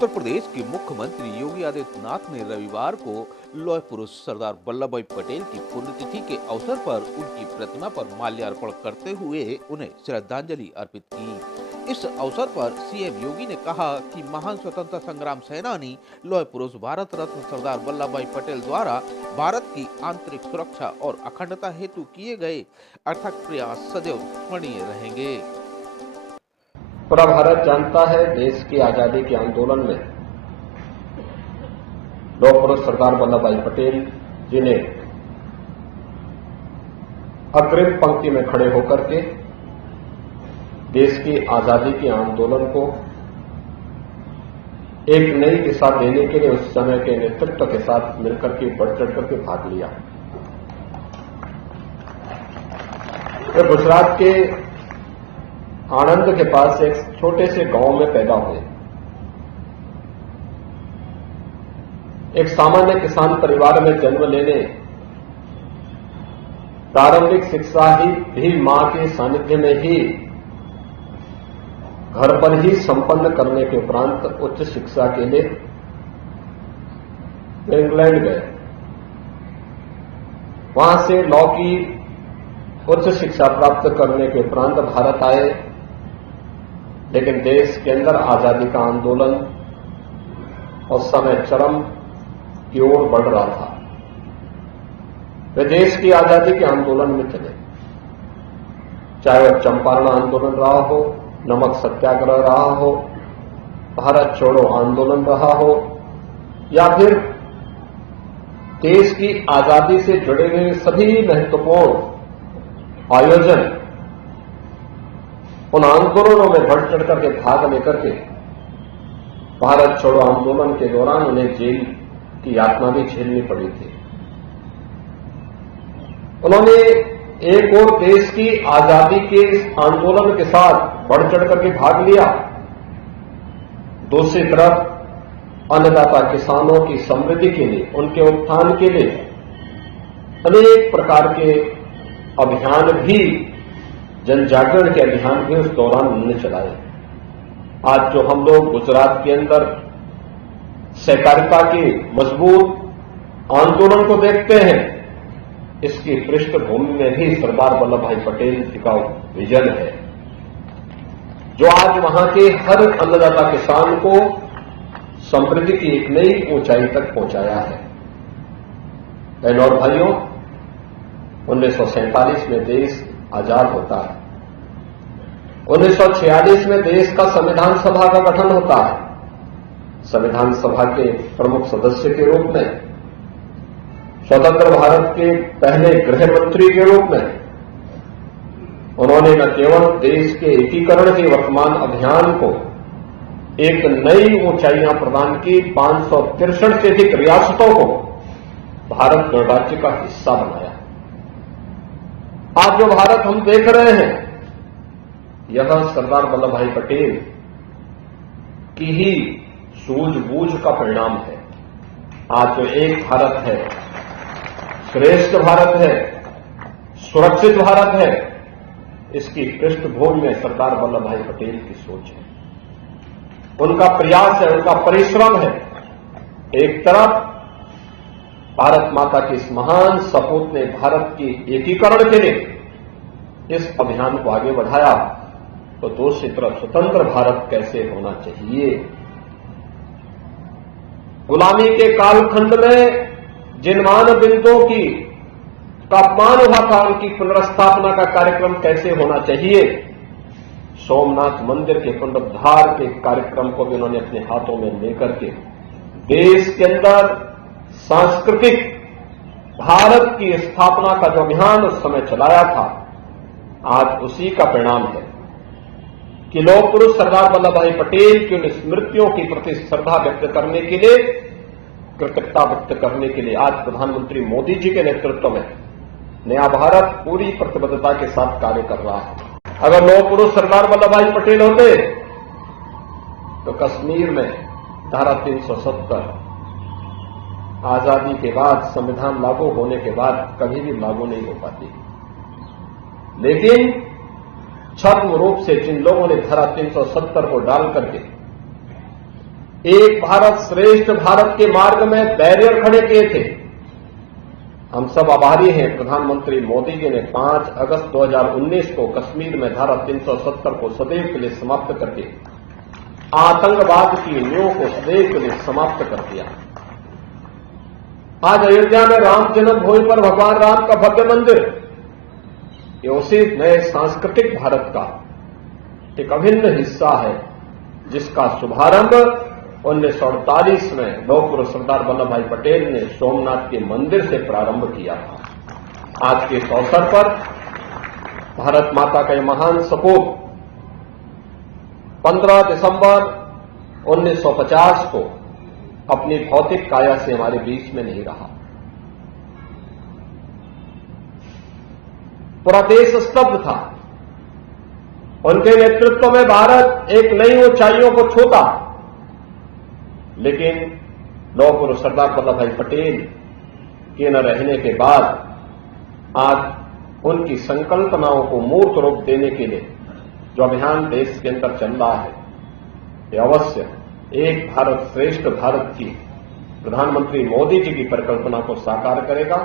उत्तर प्रदेश के मुख्यमंत्री योगी आदित्यनाथ ने रविवार को लौह पुरुष सरदार वल्लभ भाई पटेल की पुण्यतिथि के अवसर पर उनकी प्रतिमा पर माल्यार्पण करते हुए उन्हें श्रद्धांजलि अर्पित की। इस अवसर पर सीएम योगी ने कहा कि महान स्वतंत्रता संग्राम सेनानी लौह पुरुष भारत रत्न सरदार वल्लभ भाई पटेल द्वारा भारत की आंतरिक सुरक्षा और अखंडता हेतु किए गए अथक प्रयास सदैव स्मरणीय रहेंगे। पूरा भारत जानता है देश की आजादी के आंदोलन में लौह पुरुष सरदार वल्लभ भाई पटेल जी ने अग्रिम पंक्ति में खड़े होकर के देश की आजादी के आंदोलन को एक नई दिशा देने के लिए उस समय के नेतृत्व के साथ मिलकर के बढ़ चढ़ करके भाग लिया। वे गुजरात के आणंद के पास एक छोटे से गांव में पैदा हुए। एक सामान्य किसान परिवार में जन्म लेने प्रारंभिक शिक्षा भी मां के सानिध्य में ही घर पर ही संपन्न करने के उपरांत उच्च शिक्षा के लिए इंग्लैंड गए। वहां से लॉ की उच्च शिक्षा प्राप्त करने के उपरांत भारत आए, लेकिन देश के अंदर आजादी का आंदोलन उस समय चरम की ओर बढ़ रहा था। वे देश की आजादी के आंदोलन में चले, चाहे वह चंपारण आंदोलन रहा हो, नमक सत्याग्रह रहा हो, भारत छोड़ो आंदोलन रहा हो, या फिर देश की आजादी से जुड़े हुए सभी महत्वपूर्ण आयोजन, उन आंदोलनों में बढ़ चढ़ करके भाग लेकर के भारत छोड़ो आंदोलन के दौरान उन्हें जेल की यातना भी झेलनी पड़ी थी। उन्होंने एक और देश की आजादी के आंदोलन के साथ बढ़ चढ़ करके भाग लिया, दूसरी तरफ अन्नदाता किसानों की समृद्धि के लिए, उनके उत्थान के लिए अनेक प्रकार के अभियान भी, जन जागरण के अभियान भी उस दौरान उन्होंने चलाए। आज जो हम लोग गुजरात के अंदर सहकारिता के मजबूत आंदोलन को देखते हैं, इसकी पृष्ठभूमि में भी सरदार वल्लभ भाई पटेल जी का विजन है, जो आज वहां के हर अन्नदाता किसान को समृद्धि की एक नई ऊंचाई तक पहुंचाया है। बहनों और भाइयों, 1947 में देश आजाद होता है। 1946 में देश का संविधान सभा का गठन होता है। संविधान सभा के प्रमुख सदस्य के रूप में, स्वतंत्र भारत के पहले गृह मंत्री के रूप में उन्होंने न केवल देश के एकीकरण के वर्तमान अभियान को एक नई ऊंचाइयां प्रदान की, 563 से अधिक रियासतों को भारत गणराज्य का हिस्सा बनाया। आज जो भारत हम देख रहे हैं, यह सरदार वल्लभ भाई पटेल की ही सूझबूझ का परिणाम है। आज जो एक भारत है, श्रेष्ठ भारत है, सुरक्षित भारत है, इसकी पृष्ठभूमि में सरदार वल्लभ भाई पटेल की सोच है, उनका प्रयास है, उनका परिश्रम है। एक तरफ भारत माता के इस महान सपूत ने भारत की एकीकरण के लिए इस अभियान को आगे बढ़ाया, तो दूसरी तरफ स्वतंत्र भारत कैसे होना चाहिए। गुलामी के कालखंड में जिन मान बिंदुओं की का अपमान हुआ था, उनकी पुनर्स्थापना का कार्यक्रम कैसे होना चाहिए। सोमनाथ मंदिर के पुनरुद्धार के कार्यक्रम को भी उन्होंने अपने हाथों में लेकर के देश के अंदर सांस्कृतिक भारत की स्थापना का जो अभियान उस समय चलाया था, आज उसी का परिणाम है कि लौह पुरुष सरदार वल्लभ भाई पटेल की उन स्मृतियों के प्रति श्रद्धा व्यक्त करने के लिए, कृतज्ञता व्यक्त करने के लिए आज प्रधानमंत्री मोदी जी के नेतृत्व में नया भारत पूरी प्रतिबद्धता के साथ कार्य कर रहा है। अगर लौह पुरुष सरदार वल्लभ भाई पटेल होते तो कश्मीर में धारा 370 आजादी के बाद, संविधान लागू होने के बाद कभी भी लागू नहीं हो पाती। लेकिन छद्म रूप से जिन लोगों ने धारा 370 को डाल करके एक भारत श्रेष्ठ भारत के मार्ग में बैरियर खड़े किए थे। हम सब आभारी हैं प्रधानमंत्री मोदी जी ने 5 अगस्त 2019 को कश्मीर में धारा 370 को सदैव के लिए समाप्त करके आतंकवाद की नींव को सदैव के लिए समाप्त कर दिया। आज अयोध्या में राम जन्मभूमि पर भगवान राम का भव्य मंदिर, ये उसी नए सांस्कृतिक भारत का एक अभिन्न हिस्सा है जिसका शुभारंभ 1948 में लौह पुरुष सरदार वल्लभ भाई पटेल ने सोमनाथ के मंदिर से प्रारंभ किया था। आज के इस अवसर पर भारत माता का यह महान सपूत 15 दिसंबर 1950 को अपनी भौतिक काया से हमारे बीच में नहीं रहा। पूरा देश स्तब्ध था। उनके नेतृत्व में भारत एक नई ऊंचाइयों को छूता, लेकिन लौह पुरुष सरदार वल्लभ भाई पटेल के न रहने के बाद आज उनकी संकल्पनाओं को मूर्त रूप देने के लिए जो अभियान देश के अंदर चल रहा है, ये अवश्य एक भारत श्रेष्ठ भारत की प्रधानमंत्री मोदी जी की परिकल्पना को साकार करेगा।